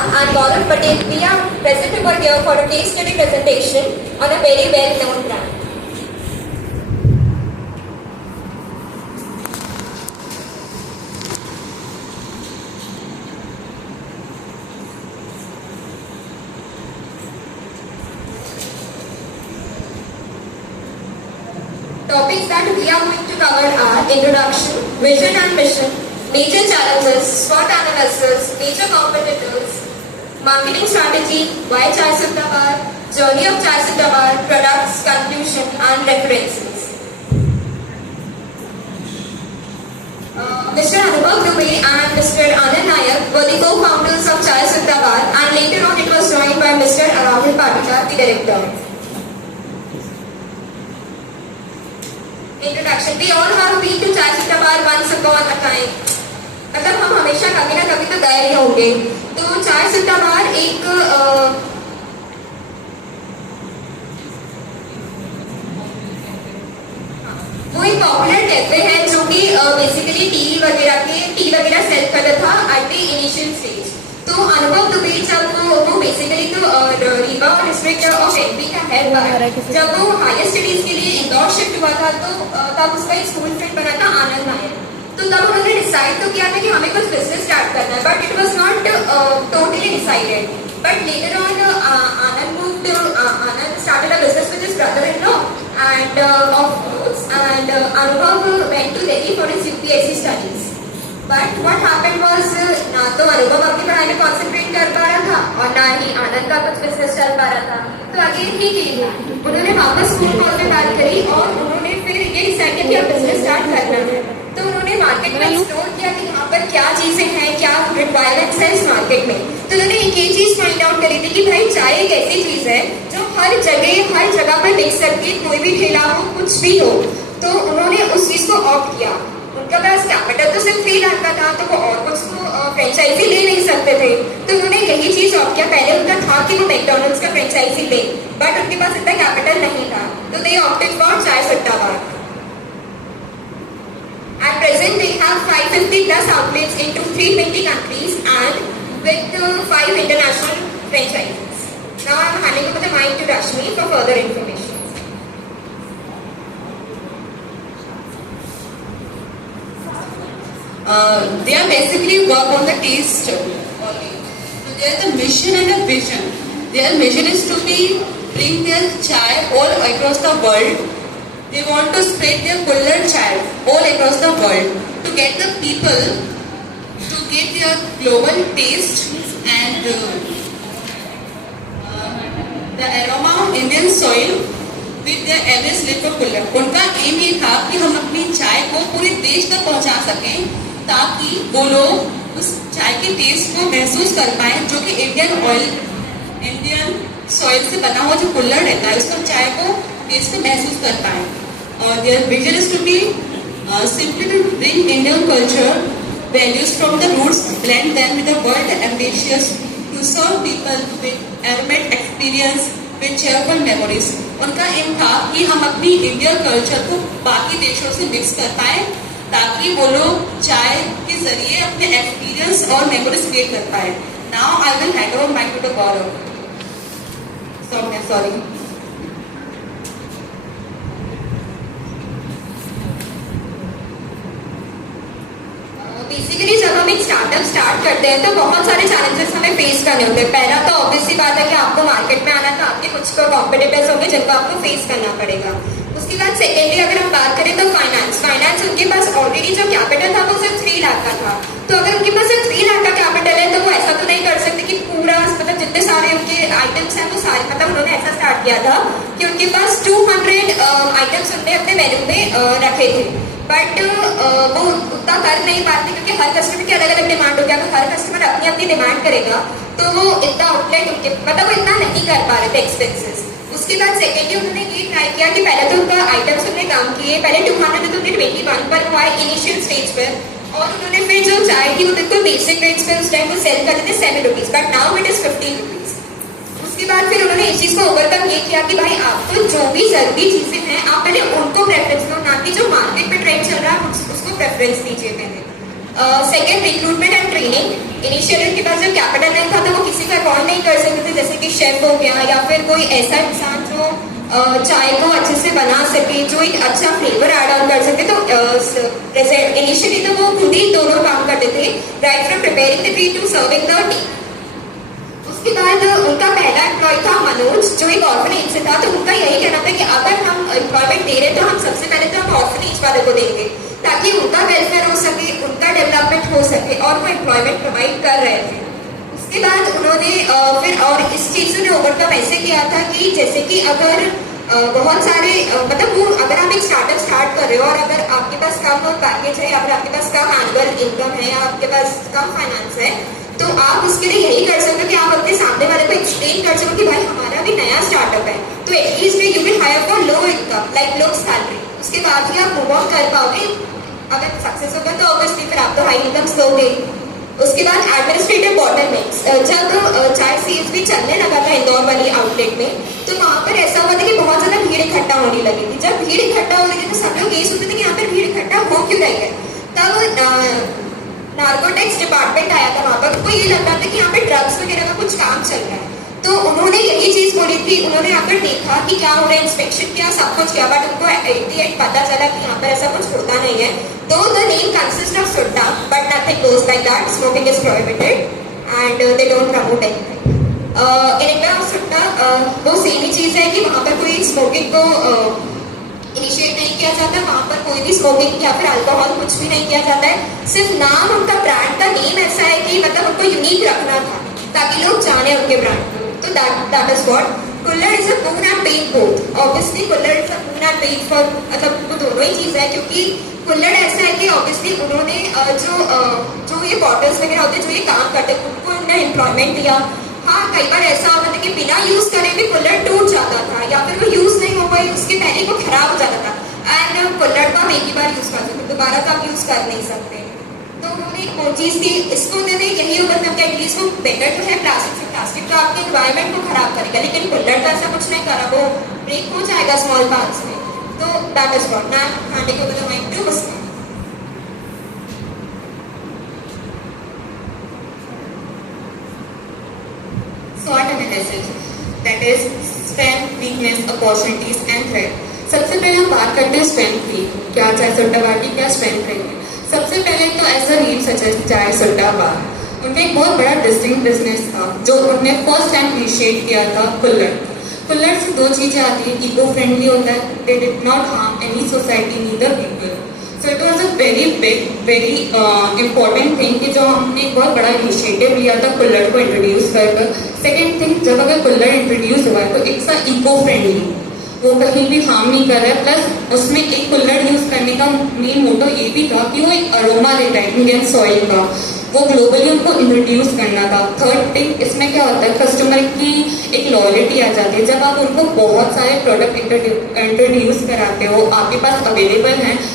ma'am and Gaurav Patel, we are present over here for a case study presentation on a very well-known brand. Topics that we are going to cover are introduction, vision and mission, major challenges, SWOT analysis, major competitors, marketing strategy, why Chai Sutta Bar, journey of Chai Sutta Bar, products, conclusion and references. Mr. Anubhav Dubey and Mr. Anand Nayak were the co-founders of Chai Sutta Bar, and later on it was joined by Mr. Rahul Patikar, the director. Introduction we all have been to Chai Sutta bar once upon a time मतलब हम हमेशा कभी ना कभी तो गए ही होंगे तो चाय सुट्टा बार एक वो एक पॉपुलर कैफे है जो कि बेसिकली टी वगैरह सेल करता था एट द इनिशियल स्टेज तो अनुभव दुबे जब वो बेसिकली तो रीवा डिस्ट्रिक्ट ऑफ एमपी का है जब वो हायर स्टडीज के लिए इंदौर शिफ्ट हुआ था तो तब उसका एक स्कूल फ्रेंड बना था आनंद नायर तो तब उन्होंने डिसाइड तो किया था कि हमें कुछ बिजनेस स्टार्ट करना है but it was not totally decided but later on Anand started a business with his brother-in-law and of course and Anubhav went to Delhi for his UPSC studies. But what happened was ना तो अनुभव अपनी पढ़ाई में concentrate कर पा रहा था और ना ही आनंद का कुछ बिजनेस चल पा रहा था तो अगेन ही किया उन्होंने वापस स्कूल कॉल में बात करी और उन्होंने फिर ये डिसाइड किया कि अब बिजनेस स्टार्ट करना है तो उन्होंने मार्केट में एक्सप्लोर किया कि यहाँ पर क्या चीजें हैं क्या रिक्वायरमेंट्स है इस मार्केट में तो उन्होंने एक ही चीज फाइंड आउट करी थी कि भाई चाय एक ऐसी चीज है जो हर जगह पर देख सकती है कोई भी ठेला हो कुछ भी हो तो उन्होंने उस चीज को ऑप्ट किया उनका पास कैपिटल तो सिर्फ 3 लाख का था तो वो और कुछ फ्रेंचाइजी ले नहीं सकते थे तो उन्होंने यही चीज ऑप्ट किया पहले उनका था कि वो मैकडॉनल्ड्स का फ्रेंचाइजी ले बट उनके पास इतना कैपिटल नहीं था तो दे opted for Chai Sutta bar at present they have 550 plus outlets into 320 countries and with 5 international franchises. Now I am handing over the mic to Rashmi for further information. They are basically work on the taste only. So there is a mission and a vision. Their mission is to bring their chai all across the world. They want to spread their Kullar chai all across the world to get the people to get their global taste and the aroma of Indian soil with their average rate of Kullar. उनका M ये था कि हम अपनी चाय को पूरे देश तक पहुंचा सकें ताकि वो लोग उस चाय के टेस्ट को महसूस कर पाए जो कि इंडियन सॉइल से बना हुआ जो कुल्हड़ रहता है उसको चाय को टेस्ट को महसूस कर पाए और their vision is to be simply to bring Indian culture values from the roots blend them with the world ambitious to serve people with aromatic experience with cheerful memories उनका एम था कि हम अपनी इंडियन कल्चर को बाकी देशों से mix कर पाए ताकि वो लोग चाय के जरिए अपने एक्सपीरियंस और मेमोरीज क्रिएट कर पाए now I will hand over mike to the Gaurav sorry basically जब हम एक स्टार्टअप स्टार्ट करते हैं तो बहुत सारे चैलेंजेस हमें फेस करने होते हैं पहला तो ऑब्वियसली बात है कि आपको मार्केट में आना तो आपके कुछ कॉम्पिटिटर्स होंगे जिनको आपको फेस करना पड़ेगा उसके बाद सेकेंडली अगर हम बात करें तो फाइनेंस उनके पास ऑलरेडी जो कैपिटल था वो सिर्फ 3 लाख का था तो अगर उनके पास सिर्फ 3 लाख का कैपिटल है तो वो ऐसा तो नहीं कर सकते कि पूरा मतलब जितने सारे उनके आइटम्स हैं वो सारे मतलब उन्होंने ऐसा स्टार्ट किया था कि उनके पास 200 आइटम्स उन्होंने अपने मेन्यू में रखे थे बट वो उतना कर नहीं पाते क्योंकि हर कस्टमर की अलग अलग डिमांड होगी अगर हर कस्टमर अपनी अपनी डिमांड करेगा तो वो इतना आउटलेट उनके मतलब वो इतना नहीं कर पा रहे थे एक्सपेंसेस उसके बाद सेकेंडली उन्होंने ये ट्राई किया कि पहले तो उनका आइटम्स उन्होंने काम किए पहले 200 तो उन्होंने 21 पर हुआ इनिशियल स्टेज पर और उन्होंने फिर जो चाय थी वो बिल्कुल बेसिक रेट्स पे उस टाइम वो सेल करते थे 7 rupees but now it is 15 rupees उसके बाद फिर उन्होंने इस चीज को ओवरकम ये किया कि भाई आपको जो भी जरूरी चीजें हैं आप पहले उनको प्रेफरेंस दो ना कि जो मार्केट में ट्रेंड चल रहा है उसको प्रेफरेंस दीजिए पहले second recruitment and training initially उनके पास जब कैपिटल नहीं था तो वो चीज़ अफोर्ड नहीं कर सकते थे, जैसे कि शेफ हो गया या फिर कोई ऐसा इंसान जो चाय को अच्छे से बना सके, जो एक अच्छा फ्लेवर ऐड ऑन कर सके। तो इनिशियली तो वो खुद ही दोनों काम करते थे, right from preparing the tea to serving the tea. उसके बाद उनका पहला एम्प्लॉय था मनोज, जो एक ऑर्फनेज से था। तो उनका यही कहना था कि अगर हम एम्प्लॉयमेंट दे रहे तो हम सबसे पहले तो हम ऑर्फनेज वाले को देंगे, ताकि उनका वेलफेयर हो सके, उनका डेवलपमेंट हो सके, और वो एम्प्लॉयमेंट प्रोवाइड कर रहे थे। उसके बाद उन्होंने फिर और इस चीज़ ने ओवरकम ऐसे किया था कि जैसे कि अगर बहुत सारे मतलब वो अगर आप एक स्टार्टअप स्टार्ट कर रहे हो और अगर आपके पास कम पैकेज है या फिर आपके पास कम एनुअल इनकम है या आपके पास कम फाइनेंस है, तो आप उसके लिए यही कर सकते हो कि आप अपने सामने वाले को एक्सप्लेन कर सको कि भाई हमारा भी नया स्टार्टअप है, तो at least you can hire for low income like low salary. उसके बाद ही आप मूव ऑन कर पाओगे। अगर सक्सेस होगा तो ऑब्वियसली फिर आप तो हाई इनकम्स दोगे। उसके बाद एडमिनिस्ट्रेटिव बॉटलनेक्स, जब चाय सीएसबी चलने लगा था इंदौर वाली आउटलेट में, तो वहाँ पर ऐसा हुआ था कि बहुत ज़्यादा भीड़ इकट्ठा होने लगी थी। जब भीड़ इकट्ठा हो रही थी तो सब लोग यही सोचते थे कि यहाँ पर भीड़ इकट्ठा हो क्यों रही है। तब नार्कोटिक्स डिपार्टमेंट आया था वहाँ पर, उनको ये लग रहा था कि यहाँ पे ड्रग्स वगैरह का कुछ काम चल रहा है। तो उन्होंने यही चीज़ बोली थी, उन्होंने आकर देखा कि क्या हो रहा है, इंस्पेक्शन किया, सब कुछ किया, बट उनको एट पता चला कि यहाँ पर ऐसा कुछ होता नहीं है। तो the name consist of Sutta but nothing goes like that, smoking is prohibited and they don't promote anything. इनका सुट्टा वो सेम ही चीज़ है कि वहाँ पर कोई स्मोकिंग को इनिशिएट नहीं किया जाता, वहाँ पर कोई भी स्मोकिंग या फिर अल्कोहल कुछ भी नहीं किया जाता है। सिर्फ नाम उनका ब्रांड का नेम ऐसा है कि मतलब उनको यूनिक रखना था ताकि लोग जाने उनके ब्रांड को। तो that is what kulhad is a boon and pain both. Obviously kulhad is a boon and pain for, मतलब वो दोनों ही चीज़ है, क्योंकि कुल्हड़ ऐसा है कि ऑब्वियसली उन्होंने जो ये बॉटल्स वगैरह होते हैं, जो ये काम करते हैं, उनको उन्होंने एम्प्लॉयमेंट दिया। हाँ, कई बार ऐसा होता था कि बिना यूज करे भी कुल्हड़ टूट जाता था या फिर वो यूज नहीं हो गई, उसके पहले वो खराब हो जाता था। एंड कुल्हड़ को आप एक ही बार यूज कर सकते, दोबारा तो आप यूज कर नहीं सकते। तो उन्होंने वो चीज़ थी, इसको उन्होंने यही होगा कि एटलीस्ट वो बेटर तो है प्लास्टिक से, प्लास्टिक तो आपके एनवायरमेंट को खराब करेगा, लेकिन कुल्हड़ तो ऐसा कुछ नहीं करा, वो ब्रेक हो जाएगा स्मॉल पार्ट्स में। तो दैट इज व्हाट ना handing over the mike to Muskan. SWOT analysis, that is strength, weakness, opportunities and threat। सबसे पहले हम बात करते हैं स्ट्रेंथ की, क्या चाय सुट्टा बार की क्या स्ट्रेंथ रहेगी। सबसे पहले तो एज अ नेम सजेस्ट चाय सुट्टा बार, उनका एक बहुत बड़ा डिस्टिंक्ट बिजनेस था जो उन्होंने फर्स्ट टाइम इनिशिएट किया था कुल्हड़। कुल्हड़ से दो चीज़ें आती है, इको फ्रेंडली होता है, they did not harm any society neither people. So it was a very big very important thing कि जो हमने एक बहुत बड़ा इनिशिएटिव लिया था कुल्हड़ को इंट्रोड्यूस कर। सेकेंड थिंग, जब अगर कुल्हड़ इंट्रोड्यूस हुआ है तो इट्स अ इको फ्रेंडली, वो कहीं भी हार्म नहीं कर रहा है। प्लस उसमें एक कुल्हड़ यूज करने का मेन मोटो ये भी था कि वो एक अरोमा देता है इंडियन सॉइल का, वो ग्लोबली उनको इंट्रोड्यूस करना था। थर्ड थिंग, इसमें क्या होता है, कस्टमर की एक लॉयल्टी आ जाती है। जब आप उनको बहुत सारे प्रोडक्ट इंट्रोड्यूस कराते हो, आपके पास अवेलेबल हैं,